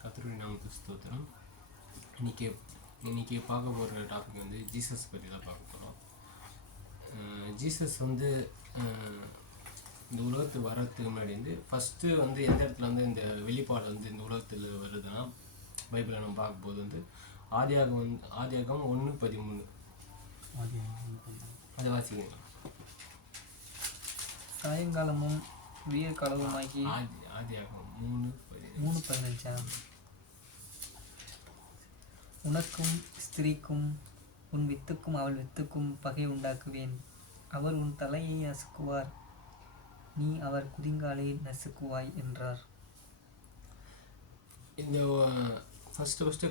கர்த்தருடைய நாமத்துக்கு ஸ்தோத்திரம். இன்னைக்கு பார்க்க போகிற டாபிக் வந்து ஜீசஸ் பற்றி தான் பார்க்க போகிறோம். ஜீசஸ் வந்து இந்த உலகத்துக்கு வர்றதுக்கு முன்னாடி வந்து ஃபஸ்ட்டு வந்து எந்த இடத்துல வந்து இந்த வெளிப்பாடு வந்து இந்த உலகத்தில் வருதுன்னா, பைபிளை நம்ம பார்க்கும்போது வந்து ஆதியாகம் 1:13 அதை வாசிக்கணும். சாயங்காலமும் விடியற் காலமுமாகி ஆதியாகம் 3:15 உனக்கும் ஸ்திரீக்கும் உன் வித்துக்கும் அவள் வித்துக்கும் பகை உண்டாக்குவேன். அவர் உன் தலையை நசுக்குவார், நீ அவர் குதிங்காலை நசுக்குவாய் என்றார். இந்த ஃபஸ்ட்டு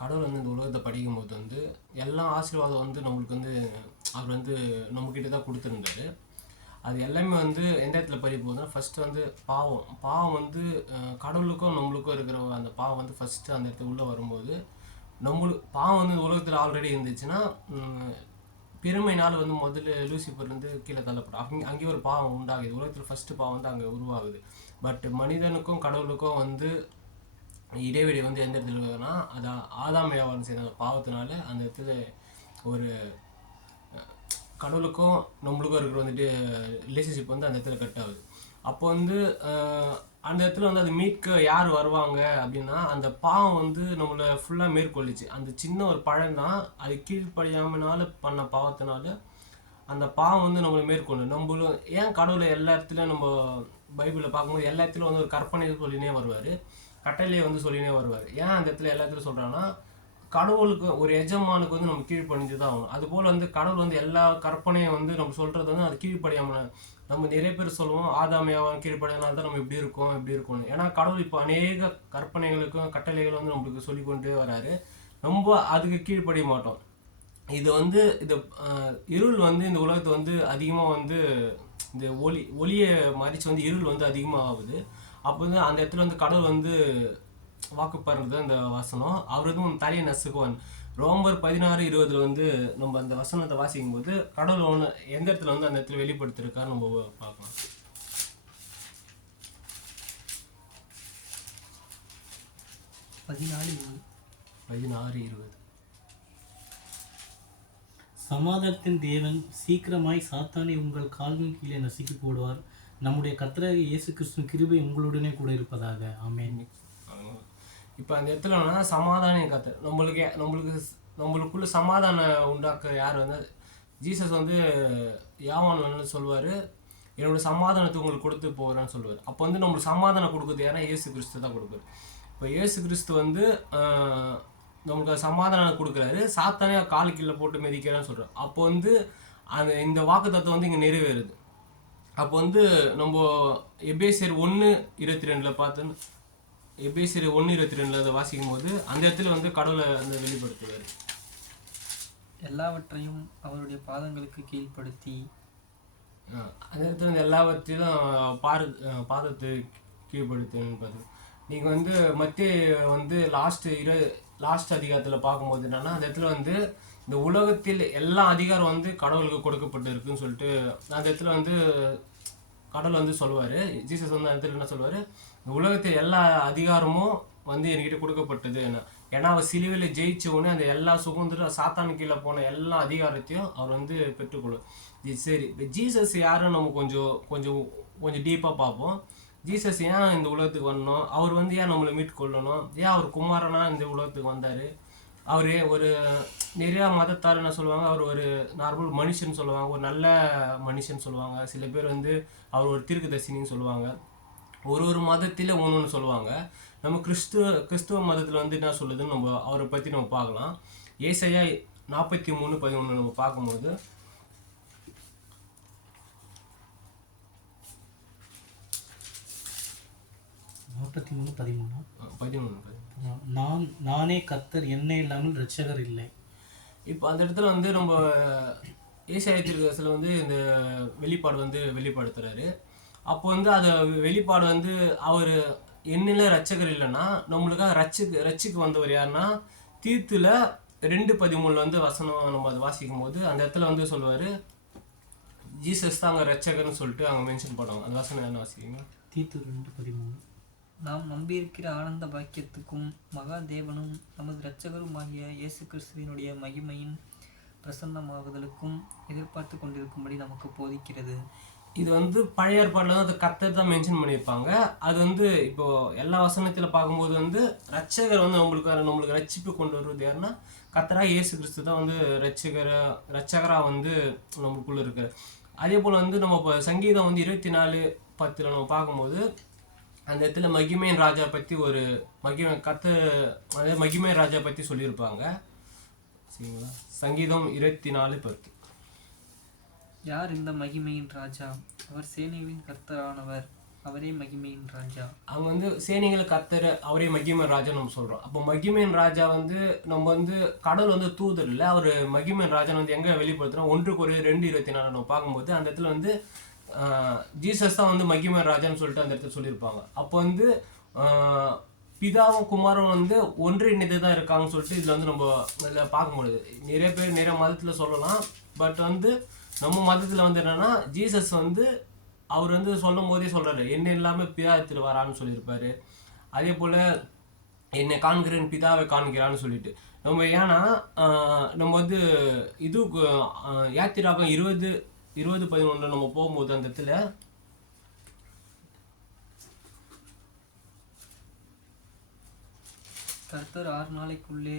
கடவுள் வந்து இந்த உலகத்தை படிக்கும்போது வந்து எல்லா ஆசீர்வாதம் வந்து நம்மளுக்கு வந்து அவர் வந்து நம்மக்கிட்ட தான் கொடுத்துருந்தாரு. அது எல்லாமே வந்து எந்த இடத்துல பறி போகுதுன்னா, ஃபஸ்ட்டு வந்து பாவம் வந்து கடவுளுக்கும் நம்மளுக்கும் இருக்கிற அந்த பாவம் வந்து ஃபஸ்ட்டு அந்த இடத்துல உள்ளே வரும்போது, பாவம் வந்து உலகத்தில் ஆல்ரெடி இருந்துச்சுன்னா, பெருமைனால் வந்து முதல்ல லூசிஃபர் வந்து கீழே தள்ளப்படும். அங்கேயே ஒரு பாவம் உண்டாகுது. உலகத்தில் ஃபஸ்ட்டு பாவம் வந்து அங்கே உருவாகுது. பட் மனிதனுக்கும் கடவுளுக்கும் வந்து இடைவெளி வந்து எந்த இடத்துல இருக்குதுன்னா, அது ஆதாம் ஏவாள் செய்த பாவத்தினால அந்த இடத்துல ஒரு கடவுளுக்கும் நம்மளுக்கும் இருக்கிற வந்துட்டு ரிலேஷன்ஷிப் வந்து அந்த இடத்துல கட் ஆகுது. அப்போ வந்து அந்த இடத்துல வந்து அது மீட்க யார் வருவாங்க அப்படின்னா, அந்த பாவம் வந்து நம்மளை ஃபுல்லாக மேற்கொள்ளிச்சு. அந்த சின்ன ஒரு பழம்தான், அது கீழ்ப்படியாமனால பண்ண பாவத்தினால அந்த பாவம் வந்து நம்மளை மேற்கொள்ளும். நம்மளும் ஏன் கடவுளை எல்லா இடத்துலையும் நம்ம பைபிளில் பார்க்கும்போது எல்லா இடத்துலையும் வந்து ஒரு கற்பனை சொல்லினே வருவார், கட்டளையை வந்து சொல்லினே வருவார். ஏன் அந்த இடத்துல எல்லா இடத்துலையும் சொல்கிறாங்கன்னா, கடவுளுக்கு ஒரு எஜமானுக்கு வந்து நம்ம கீழ்ப்படிஞ்சு தான் ஆகணும். அதுபோல் வந்து கடவுள் வந்து எல்லா கற்பனையும் வந்து நம்ம சொல்கிறது வந்து அது கீழ்ப்படியாமல், நம்ம நிறைய பேர் சொல்லுவோம் ஆதாமியாவும் கீழ்ப்படியனால தான் நம்ம இப்படி இருக்கோம். ஏன்னா கடவுள் இப்போ அநேக கற்பனைகளுக்கும் கட்டளைகளும் வந்து நம்மளுக்கு சொல்லிக்கொண்டே வராரு. நம்ம அதுக்கு கீழ்ப்படிய மாட்டோம். இது வந்து இது இருள் வந்து இந்த உலகத்தை வந்து அதிகமாக வந்து இந்த ஒளியை மறித்து வந்து இருள் வந்து அதிகமாக ஆகுது. அப்போ வந்து அந்த இடத்துல வந்து கடவுள் வந்து வாக்கு பாருறது அந்த வசனம், அவர் வந்து உன் தலையை நசுக்குவான். ரோமர் 16:20 வந்து நம்ம அந்த வசனத்தை வாசிக்கும் போது கடவுள் ஒன்று எந்த இடத்துல வந்து அந்த இடத்துல வெளிப்படுத்திருக்காரு நம்ம பார்க்கலாம். 16:20 சமாதானத்தின் தேவன் சீக்கிரமாய் சாத்தானை உங்கள் கால்கள் கீழே நசுக்கி போடுவார். நம்முடைய கர்த்தராகிய இயேசு கிறிஸ்துவின் கிருபை உங்களுடனே கூட இருப்பதாக. ஆமென். இப்போ அந்த இடத்துல சமாதானம் கர்த்தர் நம்மளுக்குள்ள சமாதானம் உண்டாக்க யார் வந்து ஜீசஸ் வந்து யாவான் வந்து சொல்லுவார், என்னோட சமாதானத்தை உங்களுக்கு கொடுத்து போகிறேன்னு சொல்லுவார். அப்போ வந்து நம்மளுக்கு சமாதானம் கொடுக்குறது யாரா? இயேசு கிறிஸ்து தான் கொடுக்குறாரு. இப்போ இயேசு கிறிஸ்து வந்து நம்மளுக்கு சமாதானம் கொடுக்குறாரு, சாத்தானே கால் கீழே போட்டு மிதிக்கிறான்னு சொல்கிறார். அப்போ வந்து இந்த வாக்கு தத்துவம் வந்து இங்கே நிறைவேறுது. அப்போ வந்து நம்ம எபேசியர் 1:22 பார்த்து எபேசியர் 1:22 அதை வாசிக்கும் போது அந்த இடத்துல வந்து கடவுளை வந்து வெளிப்படுத்துவார். எல்லாவற்றையும் அவருடைய பாதங்களுக்கு கீழ்ப்படுத்தி, அந்த இடத்துல எல்லாவற்றையும் பாதத்தை கீழ்ப்படுத்துன்னு பார்த்து நீங்கள் வந்து மத்திய வந்து லாஸ்ட் அதிகாரத்தில் பார்க்கும்போது என்னன்னா, அந்த இடத்துல வந்து இந்த உலகத்தில் எல்லா அதிகாரம் வந்து கடவுளுக்கு கொடுக்கப்பட்டு இருக்குன்னு சொல்லிட்டு அந்த இடத்துல வந்து கடவுள் வந்து சொல்லுவார். ஜீசஸ் வந்து அந்த இடத்துல என்ன சொல்லுவார், இந்த உலகத்தில் எல்லா அதிகாரமும் வந்து என்கிட்ட கொடுக்கப்பட்டது. ஏன்னா அவர் சிலுவையில் ஜெயிச்சவொடனே அந்த எல்லா சுதந்திரம் சாத்தானு கீழே போன எல்லா அதிகாரத்தையும் அவர் வந்து பெற்றுக்கொள்ளும். சரி, இப்போ ஜீசஸ் யாருன்னு நம்ம கொஞ்சம் டீப்பாக பார்ப்போம். ஜீசஸ் ஏன் இந்த உலகத்துக்கு வரணும், அவர் வந்து ஏன் நம்மளை மீட்கொள்ளணும், ஏன் அவர் குமாரனா இந்த உலகத்துக்கு வந்தார், அவர் ஒரு நிறையா மதத்தார் என்ன சொல்லுவாங்க, அவர் ஒரு நார்மல் மனுஷன் சொல்லுவாங்க, ஒரு நல்ல மனுஷன் சொல்லுவாங்க, சில பேர் வந்து அவர் ஒரு தீர்க்கதரிசினின்னு சொல்லுவாங்க, ஒரு மதத்தில் ஒன்று சொல்லுவாங்க. நம்ம கிறிஸ்துவ மதத்தில் வந்து என்ன சொல்லுதுன்னு நம்ம அவரை பற்றி நம்ம பார்க்கலாம். ஏசாயா 43:11 நம்ம பார்க்கும்போது, நானே கர்த்தர், என்னை இல்லாமல் இரட்சகர் இல்லை. இப்போ அந்த இடத்துல வந்து நம்ம ஏசாயா தீர்க்கதரிசியில் வந்து இந்த வெளிப்பாடு வந்து வெளிப்படுத்துறாரு. அப்போ வந்து அது வெளிப்பாடு வந்து அவர் என்னில ரட்சகர் இல்லைன்னா நம்மளுக்காக ரட்சிக்கு வந்தவர் யாருன்னா, தீத்துல 2:13 வந்து வசனம் நம்ம அதை வாசிக்கும் போது அந்த இடத்துல வந்து சொல்லுவார், ஜீசஸ் தான் அங்கே ரட்சகர்னு சொல்லிட்டு அங்கே மென்ஷன் பண்ணுவாங்க. அந்த வசனம் என்ன வாசிக்கிறீங்க? தீத்து 2:13. நாம் நம்பியிருக்கிற ஆனந்த பாக்கியத்துக்கும் மகா தேவனும் நமது இரட்சகருமாகிய இயேசு கிறிஸ்துவினுடைய மகிமையின் பிரசன்னமாகுதலுக்கும் எதிர்பார்த்து கொண்டிருக்கும்படி நமக்கு போதிக்கிறது. இது வந்து பழைய ஏற்பாடுல வந்து அது கர்த்தர் தான் மென்ஷன் பண்ணியிருப்பாங்க. அது வந்து இப்போ எல்லா வசனத்தில் பார்க்கும்போது வந்து ரட்சகர் வந்து நம்மளுக்கு ரட்சிப்பு கொண்டு வருவது யாருன்னா கர்த்தராக இயேசு கிறிஸ்து தான் வந்து ரட்சகராக வந்து நமக்குள்ள இருக்கு. அதே போல் வந்து நம்ம இப்போ சங்கீதம் வந்து 24:10 நம்ம பார்க்கும்போது அந்த இடத்துல மகிமையின் ராஜா பற்றி ஒரு மகிமையின் ராஜா பற்றி சொல்லியிருப்பாங்க. சரிங்களா? சங்கீதம் 24:10. யார் இந்த மகிமையின் ராஜா? அவர் சேனைகளின் கர்த்தரானவர், அவரே மகிமையின் ராஜா. அவங்க வந்து சேனைகள் கர்த்தர், அவரே மகிமையின் ராஜா நம்ம சொல்றோம். அப்போ மகிமையின் ராஜா வந்து நம்ம வந்து கடவுள் வந்து தூதர் இல்லை, அவர் மகிமையின் ராஜா வந்து எங்க வெளிப்படுத்துறோம்? 1 Corinthians 2:24 நம்ம பார்க்கும்போது அந்த இடத்துல வந்து ஜீசஸ் தான் வந்து மகிமையின் ராஜான்னு சொல்லிட்டு அந்த இடத்துல சொல்லியிருப்பாங்க. அப்போ வந்து பிதாவும் குமாரும் வந்து ஒன்றிணைந்து தான் இருக்காங்கன்னு சொல்லிட்டு இதில் வந்து நம்ம இதில் பார்க்க முடியுது. நிறைய பேர் நிறைய மதத்தில் சொல்லலாம். பட் வந்து நம்ம மதத்தில் வந்து என்னன்னா ஜீசஸ் வந்து அவர் வந்து சொல்லும் போதே சொல்றாரு, என்ன இல்லாமல் பிதாத்தில் வரான்னு சொல்லியிருப்பாரு. அதே போல் என்னை காண்கிறேன் பிதாவை காண்கிறான்னு சொல்லிட்டு நம்ம ஏன்னா நம்ம வந்து இது யாத்திராகம் 20:11 நம்ம போகும்போது அந்த இடத்துல கர்த்தர் 6 நாளைக்குள்ளே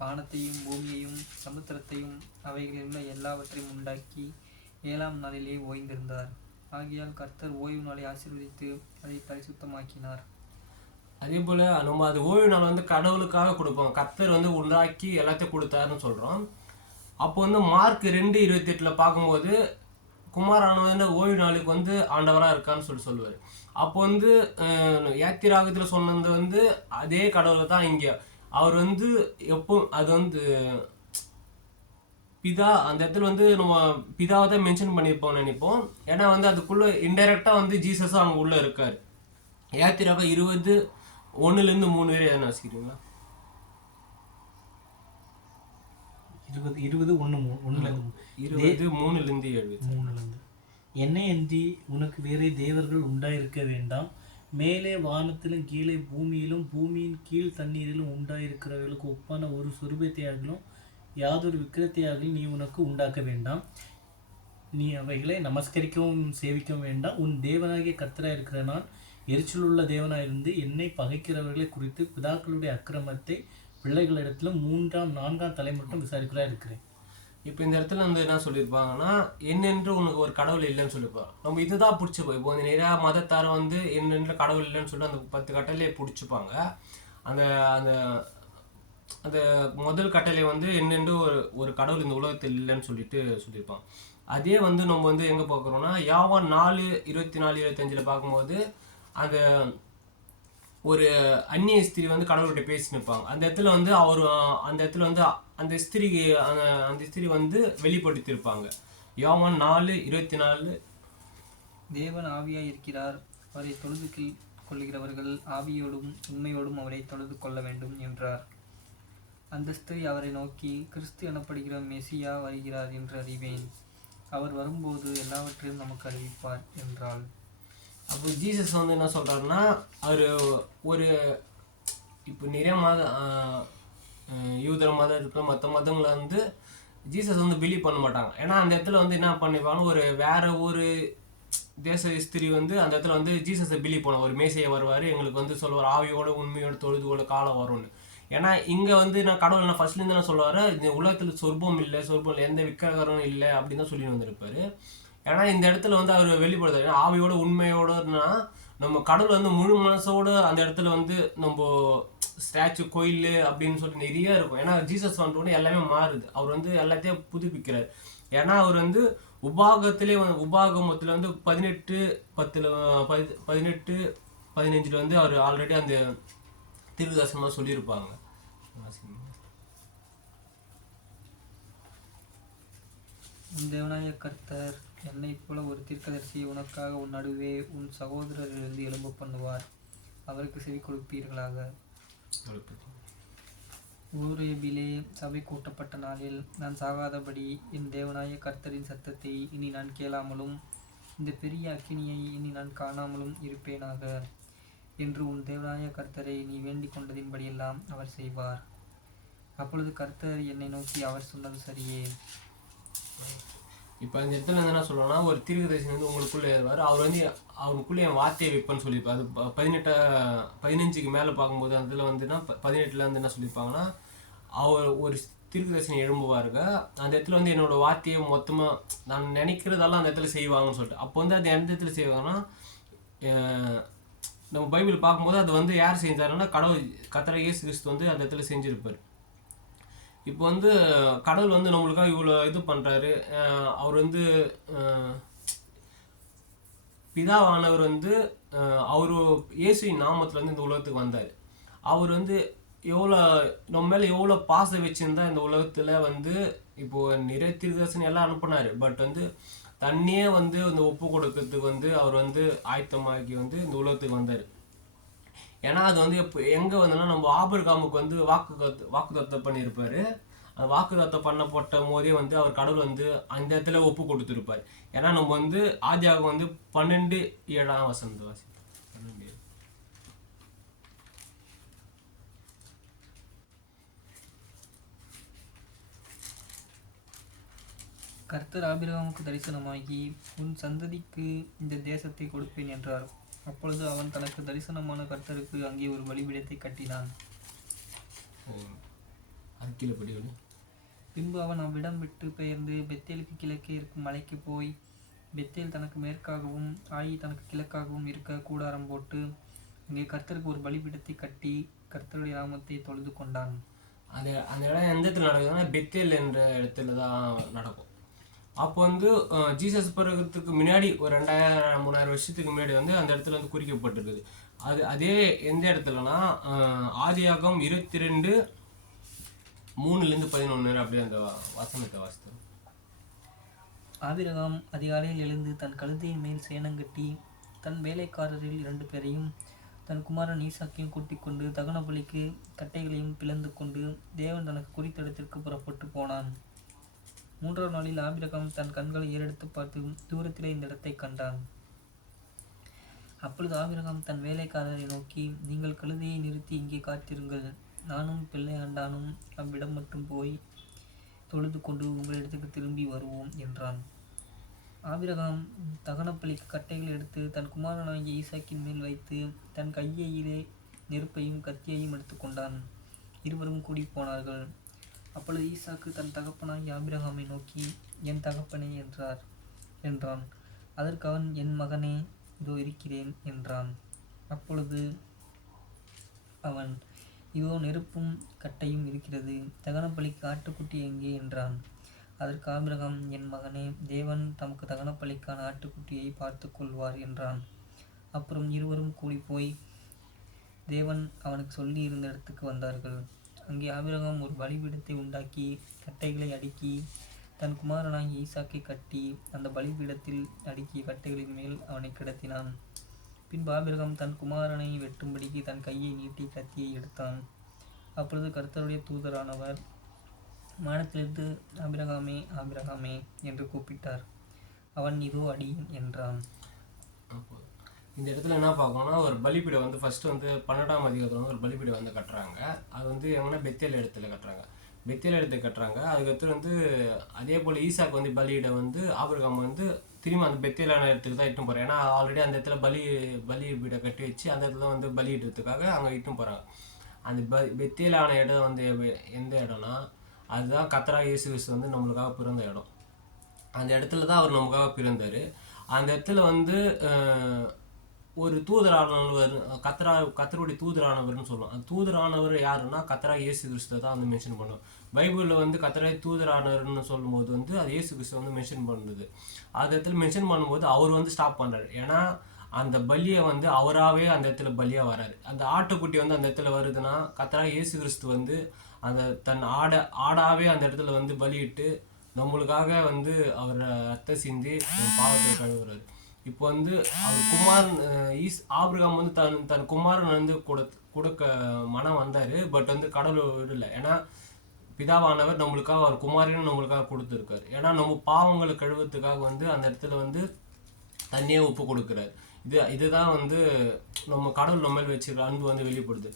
வானத்தையும் பூமியையும் சமுத்திரத்தையும் அவைகளிலுள்ள எல்லாவற்றையும் உண்டாக்கி 7ஆம் நாளிலே ஓய்ந்திருந்தார். ஆகையால் கர்த்தர் ஓய்வு நாளை ஆசீர்வதித்து அதை பரிசுத்தமாக்கினார். அதே போல் நம்ம அது ஓய்வு நாள் வந்து கடவுளுக்காக கொடுப்போம். கர்த்தர் வந்து உண்டாக்கி எல்லாத்தையும் கொடுத்தாருன்னு சொல்கிறோம். அப்போ வந்து மார்க் 2:28 பார்க்கும்போது குமாரானவர் ஓய்வு நாளுக்கு வந்து ஆண்டவராக இருக்கான்னு சொல்லுவார். அப்போ வந்து யாத்திராகத்தில் சொன்னது வந்து அதே கடவுளை தான் இங்கே அவர் வந்து எப்போ அது வந்து பிதா அந்த இடத்துல வந்து நம்ம பிதாவை தான் மென்ஷன் பண்ணியிருப்போம் நினைப்போம். ஏன்னா வந்து அதுக்குள்ளே இன்டெரக்டாக வந்து ஜீசஸும் அவங்க உள்ளே இருக்கார். யாத்திராக 20:1-3 வரை எதனா வச்சுக்கிறீங்களா? 20:1-3 என்னை அன்றி உனக்கு வேறே தேவர்கள் உண்டாயிருக்க வேண்டாம். மேலே வானத்திலும் கீழே பூமியிலும் பூமியின் கீழ் தண்ணீரிலும் உண்டாயிருக்கிறவர்களுக்கு ஒப்பான ஒரு சொரூபத்தையாகிலும் யாதொரு விக்கிரத்தையாகிலும் நீ உனக்கு உண்டாக்க வேண்டாம். நீ அவைகளை நமஸ்கரிக்கவும் சேவிக்கவும் வேண்டாம். உன் தேவனாகிய கர்த்தராய் இருக்கிற நான் எரிச்சலுள்ள தேவனாயிருந்து என்னை பகைக்கிறவர்களை குறித்து பிதாக்களுடைய அக்கிரமத்தை பிள்ளைகளிடத்திலும் 3ஆம் 4ஆம் தலைமுறையும் விசாரிக்கிறா இருக்கிறேன். இப்போ இந்த இடத்துல வந்து என்ன சொல்லியிருப்பாங்கன்னா, என்னென்று உனக்கு ஒரு கடவுள் இல்லைன்னு சொல்லியிருப்பாங்க. நம்ம இதுதான் பிடிச்சிப்போம். இப்போ நிறையா மதத்தார் வந்து என்னென்று கடவுள் இல்லைன்னு சொல்லிட்டு அந்த 10 கட்டளையை பிடிச்சிப்பாங்க. அந்த அந்த அந்த முதல் கட்டளை வந்து என்னென்று ஒரு கடவுள் இந்த உலகத்தில் இல்லைன்னு சொல்லிட்டு சொல்லியிருப்பாங்க. அதே வந்து நம்ம வந்து எங்கே பார்க்குறோம்னா யோவான் 4:24-25 பார்க்கும்போது அந்த ஒரு அந்நிய ஸ்திரீ வந்து கடவுள்கிட்ட பேசினிருப்பாங்க. அந்த இடத்துல வந்து அந்த இடத்துல வந்து அந்த ஸ்திரீ வந்து வெளிப்படுத்தியிருப்பாங்க. யோவான் 4:24 தேவன் ஆவியாய் இருக்கிறார், அவரை தொழுது கொள்ளுகிறவர்கள் ஆவியோடும் உண்மையோடும் அவரை தொழுது கொள்ள வேண்டும் என்றார். அந்த ஸ்திரீ அவரை நோக்கி, கிறிஸ்து எனப்படுகிற மெசியா வருகிறார் என்று அறிவேன். அவர் வரும்போது எல்லாவற்றையும் நமக்கு அறிவிப்பார் என்றாள். அப்போ ஜீசஸ் வந்து என்ன சொல்கிறாருன்னா, அவர் ஒரு இப்போ நிறைய யூதர மதம் இருக்கிற மற்ற மதங்களை வந்து ஜீசஸ் வந்து பிலீவ் பண்ண மாட்டாங்க. ஏன்னா அந்த இடத்துல வந்து என்ன பண்ணிப்பாங்க, வேற ஒரு தேச ஸ்திரீ வந்து அந்த இடத்துல வந்து ஜீசஸை பிலீவ் பண்ண ஒரு மேசையை வருவார், எங்களுக்கு வந்து சொல்லுவார் ஆவியோட உண்மையோட தொழுதுகோட காலம் வரும்னு. ஏன்னா இங்கே வந்து நான் கடவுள் நான் ஃபர்ஸ்ட்லேருந்து என்ன சொல்லுவார், இந்த உலகத்தில் சொர்பம் இல்லை எந்த விக்கிரகரும் இல்லை அப்படின்னு தான் சொல்லி வந்திருப்பாரு. ஏன்னா இந்த இடத்துல வந்து அவர் வெளிப்படுத்தாரு ஆவியோட உண்மையோடனா நம்ம கடவுள் வந்து முழு மனசோடு அந்த இடத்துல வந்து நம்ம ஸ்டாச்சு கோயில் அப்படின்னு சொல்லிட்டு நிறைய இருக்கும். ஏன்னா ஜீசஸ் வந்துட்டு எல்லாமே மாறுது, அவர் வந்து எல்லாத்தையும் புதுப்பிக்கிறார். ஏன்னா அவர் வந்து உபாகமத்தில் வந்து 18:15 வந்து அவர் ஆல்ரெடி அந்த தீர்க்கதரிசனமாக சொல்லியிருப்பாங்க. உன் தேவனாய கர்த்தர் என்னைப் போல ஒரு தீர்க்கதரிசியை உனக்காக உன் நடுவே உன் சகோதரரிலிருந்து எழும்ப பண்ணுவார், அவருக்கு செவி கொடுப்பீர்களாக. ஊரேபிலே சபை கூட்டப்பட்ட நாளில் நான் சாகாதபடி என் தேவனாய கர்த்தரின் சத்தத்தை இனி நான் கேளாமலும் இந்த பெரிய அக்கினியை இனி நான் காணாமலும் இருப்பேனாக. என்று உன் தேவனாய கர்த்தரை நீ வேண்டிக் கொண்டதின்படியெல்லாம் அவர் செய்வார். அப்பொழுது கர்த்தர் என்னை நோக்கி, அவர் சொன்னது சரியே. இப்போ இந்த இடத்துல என்ன சொல்லுவாங்கன்னா, ஒரு தீர்க்கதரிசி வந்து உங்களுக்குள்ளே ஏறுவார். அவர் வந்து அவருக்குள்ளே என் வார்த்தையை வைப்பேன்னு சொல்லியிருப்பார். அது 15க்கு மேலே பார்க்கும்போது அதில் வந்துன்னா 18ல் வந்து என்ன சொல்லியிருப்பாங்கன்னா, அவர் ஒரு தீர்க்கதரிசனம் எழும்புவாருங்க. அந்த இடத்துல வந்து என்னோட வார்த்தையை மொத்தமாக நான் நினைக்கிறதெல்லாம் அந்த இடத்துல செய்வாங்கன்னு சொல்லிட்டு. அப்போ வந்து அது எந்த இடத்துல செய்வாங்கன்னா, நம்ம பைபிள் பார்க்கும்போது அது வந்து யார் செஞ்சாருன்னா, கர்த்தராகிய இயேசு கிறிஸ்து வந்து அந்த இடத்துல செஞ்சுருப்பார். இப்போ வந்து கடவுள் வந்து நம்மளுக்காக இவ்வளோ இது பண்ணுறாரு. அவர் வந்து பிதாவானவர் வந்து அவர் இயேசுவின் நாமத்தில் வந்து இந்த உலகத்துக்கு வந்தார். அவர் வந்து எவ்வளோ நம்ம மேலே எவ்வளோ பாசம் வச்சுருந்தா இந்த உலகத்தில் வந்து இப்போது நிறைய தீர்க்கதரிசனம் எல்லாம் அனுப்புனார். பட் வந்து தண்ணியே வந்து இந்த ஒப்பு கொடுக்கறதுக்கு வந்து அவர் வந்து ஆயத்தமாக்கி வந்து இந்த உலகத்துக்கு வந்தார். ஏன்னா அது வந்து இப்போ எங்கே வந்தோன்னா, நம்ம ஆபிரகாமுக்கு வந்து வாக்குத்தத்தம் பண்ணியிருப்பார். அந்த வாக்குத்தத்தம் பண்ணப்பட்ட போதே வந்து அவர் கடவுள் வந்து அந்த இடத்துல ஒப்பு கொடுத்துருப்பார். ஏன்னா நம்ம வந்து ஆதியாகமம் வந்து 12:7 வாசிப்போம். 12:7. கர்த்தர் ஆபிரகாமுக்கு தரிசனமாகி, உன் சந்ததிக்கு இந்த தேசத்தை கொடுப்பேன் என்றார். அப்பொழுது அவன் தனக்கு தரிசனமான கர்த்தருக்கு அங்கே ஒரு பலிபீடத்தை கட்டினான். பின்பு அவன் அவ்விடம் விட்டு பெயர்ந்து பெத்தேலுக்கு கிழக்கே இருக்கும் மலைக்கு போய், பெத்தேல் தனக்கு மேற்காகவும் ஆயி தனக்கு கிழக்காகவும் இருக்க கூடாரம் போட்டு அங்கே கர்த்தருக்கு ஒரு பலிபீடத்தை கட்டி கர்த்தருடைய நாமத்தை தொழுது கொண்டான். அந்த இடம் எந்த இடத்துல நடக்குதுன்னா, பெத்தேல் என்ற இடத்துல தான் நடக்கும். அப்போ வந்து ஜீசஸ் பிறகுறதுக்கு முன்னாடி ஒரு 2000-3000 வருஷத்துக்கு முன்னாடி வந்து அந்த இடத்துல வந்து குறிக்கப்பட்டிருக்குது. அதே எந்த இடத்துலனா, ஆதியாகமம் 22:3-11 அப்படியே அந்த வசனத்தை வாசித்தோம். ஆபிரகாம் அதிகாலையில் எழுந்து தன் கழுதையின் மேல் சேணங்கட்டி தன் வேலைக்காரரில் 2 பேரையும் தன் குமாரன் ஈசாக்கையும் கூட்டிக் கொண்டு தகன பலிக்கு கட்டைகளையும் பிளந்து கொண்டு தேவன் தனக்கு குறித்த இடத்திற்கு புறப்பட்டு போனான். 3ஆம் நாளில் ஆபிரகாம் தன் கண்களை ஏறெடுத்து பார்த்து தூரத்திலே இந்த இடத்தை கண்டான். அப்பொழுது ஆபிரகாம் தன் வேலைக்காரரை நோக்கி, நீங்கள் கழுதையை நிறுத்தி இங்கே காத்திருங்கள், நானும் பிள்ளை ஆண்டானும் அவ்விடம் மட்டும் போய் தொழுது கொண்டு உங்களிடத்துக்கு திரும்பி வருவோம் என்றான். ஆபிரகாம் தகனப்பலிக்கு கட்டைகள் எடுத்து தன் குமாரனாகிய ஈசாக்கின் மேல் வைத்து தன் கையிலே நெருப்பையும் கத்தியையும் எடுத்துக்கொண்டான். இருவரும் கூடி போனார்கள். அப்பொழுது ஈசாக்கு தன் தகப்பனாகிய ஆபிரகாமை நோக்கி, என் தகப்பனே என்றான். அதற்கு அவன், என் மகனே, இதோ இருக்கிறேன் என்றான். அப்பொழுது அவன், இதோ நெருப்பும் கட்டையும் இருக்கிறது, தகனப்பலிக்கு ஆட்டுக்குட்டி எங்கே என்றான். அதற்கு ஆபிரகாம், என் மகனே, தேவன் தமக்கு தகனப்பலிக்கான ஆட்டுக்குட்டியை பார்த்து கொள்வார் என்றான். அப்புறம் இருவரும் கூடி போய் தேவன் அவனுக்கு சொல்லி இருந்த இடத்துக்கு வந்தார்கள். அங்கே ஆபிரகாம் ஒரு பலிபீடத்தை உண்டாக்கி கட்டைகளை அடுக்கி தன் குமாரனாகிய ஈசாக்கை கட்டி அந்த பலிபீடத்தில் அடுக்கிய கட்டைகளின் மேல் அவனை கிடத்தினான். பின்பு ஆபிரகாம் தன் குமாரனை வெட்டும்படிக்கு தன் கையை நீட்டி கத்தியை எடுத்தான். அப்பொழுது கர்த்தருடைய தூதரானவர் வானத்திலிருந்து, ஆபிரகாமே, ஆபிரகாமே என்று கூப்பிட்டார். அவன், இதோ அடியேன் என்றான். இந்த இடத்துல என்ன பார்க்கணும்னா, ஒரு பலிபீடம் வந்து ஃபஸ்ட்டு வந்து 12ஆம் அதிகாரத்தில் வந்து ஒரு பலிபீடம் வந்து கட்டுறாங்க. அது வந்து எங்கன்னா பெத்தேல் இடத்துல கட்டுறாங்க. அதுக்கடுத்து வந்து அதே போல் ஈசாக்கு வந்து பலியிடம் வந்து ஆபிரகாம் வந்து திரும்ப அந்த பெத்தேலான இடத்துக்கு தான் இட்டும் போகிறாங்க. ஏன்னா ஆல்ரெடி அந்த இடத்துல பலிபீடம் கட்டி வச்சு அந்த இடத்துல வந்து பலியிடுறதுக்காக அங்கே இட்டும் போகிறாங்க. அந்த பெத்தேலான இடம் வந்து எந்த இடம்னா, அதுதான் கர்த்தராகிய இயேசு கிறிஸ்து வந்து நம்மளுக்காக பிறந்த இடம். அந்த இடத்துல தான் அவர் நமக்காக பிறந்தார். அந்த இடத்துல வந்து ஒரு தூதரானவர், கர்த்தருடைய தூதரானவர்னு சொல்லுவோம். அந்த தூதரானவர் யாருன்னா கர்த்தராகிய இயேசு கிறிஸ்துவை தான் வந்து மென்ஷன் பண்ணுவோம். பைபிளில் வந்து கர்த்தராகிய தூதரானவர்னு சொல்லும்போது வந்து அது இயேசு கிறிஸ்துவை வந்து மென்ஷன் பண்ணுது. அந்த இடத்துல மென்ஷன் பண்ணும்போது அவர் வந்து ஸ்டாப் பண்ணுறாரு. ஏன்னா அந்த பலியை வந்து அவராகவே அந்த இடத்துல பலியாக வராரு. அந்த ஆட்டுக்குட்டி வந்து அந்த இடத்துல வருதுன்னா, கர்த்தராகிய இயேசு கிறிஸ்து வந்து அந்த தன் ஆடாவே அந்த இடத்துல வந்து பலியிட்டு நம்மளுக்காக வந்து அவர் ரத்தம் சிந்தி பாவத்தை கழுவுறாரு. இப்போ வந்து அவர் ஆபிரகாம் வந்து தன் குமாரன் வந்து கொடுக்க மனம் வந்தார். பட் வந்து கடவுள் விடலை. ஏன்னா பிதாவானவர் நம்மளுக்காக அவர் குமாரனும் நம்மளுக்காக கொடுத்துருக்காரு. ஏன்னா நம்ம பாவங்களை கழுவுறதுக்காக வந்து அந்த இடத்துல வந்து தண்ணியே ஒப்பு கொடுக்குறாரு. இதுதான் வந்து நம்ம கடவுள் நம்ம மேல் வச்சிருக்க அன்பு வந்து வெளிப்படுது.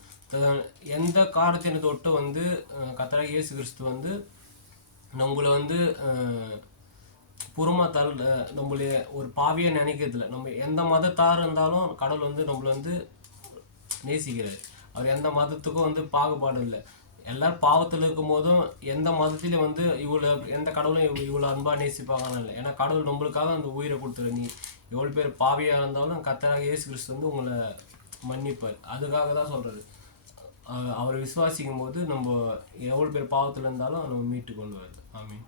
எந்த காரணத்தினை தொட்டு வந்து கர்த்தராகிய இயேசு கிறிஸ்து வந்து நம்மளை வந்து புறமாத்தால் நம்மள ஒரு பாவியை நினைக்கிறதில்ல. நம்ம எந்த மதத்தார் இருந்தாலும் கடவுள் வந்து நம்மளை வந்து நேசிக்கிறார். அவர் எந்த மதத்துக்கும் வந்து பாகுபாடு இல்லை. எல்லாரும் பாவத்தில் இருக்கும் போதும் எந்த மதத்திலையும் வந்து எந்த கடவுளும் இவ்வளோ அன்பாக நேசிப்பாங்கன்னு இல்லை. ஏன்னா கடவுள் நம்மளுக்காக அந்த உயிரை கொடுத்துரு. நீ எவ்வளோ பேர் பாவியாக இருந்தாலும் கர்த்தராகிய இயேசு கிறிஸ்து வந்து உங்களை மன்னிப்பார். அதுக்காக தான் சொல்கிறாரு, அவரை விசுவாசிக்கும் போது நம்ம எவ்வளோ பேர் பாவத்தில் இருந்தாலும் நம்ம மீட்டு கொண்டு வருது. ஆமீன்.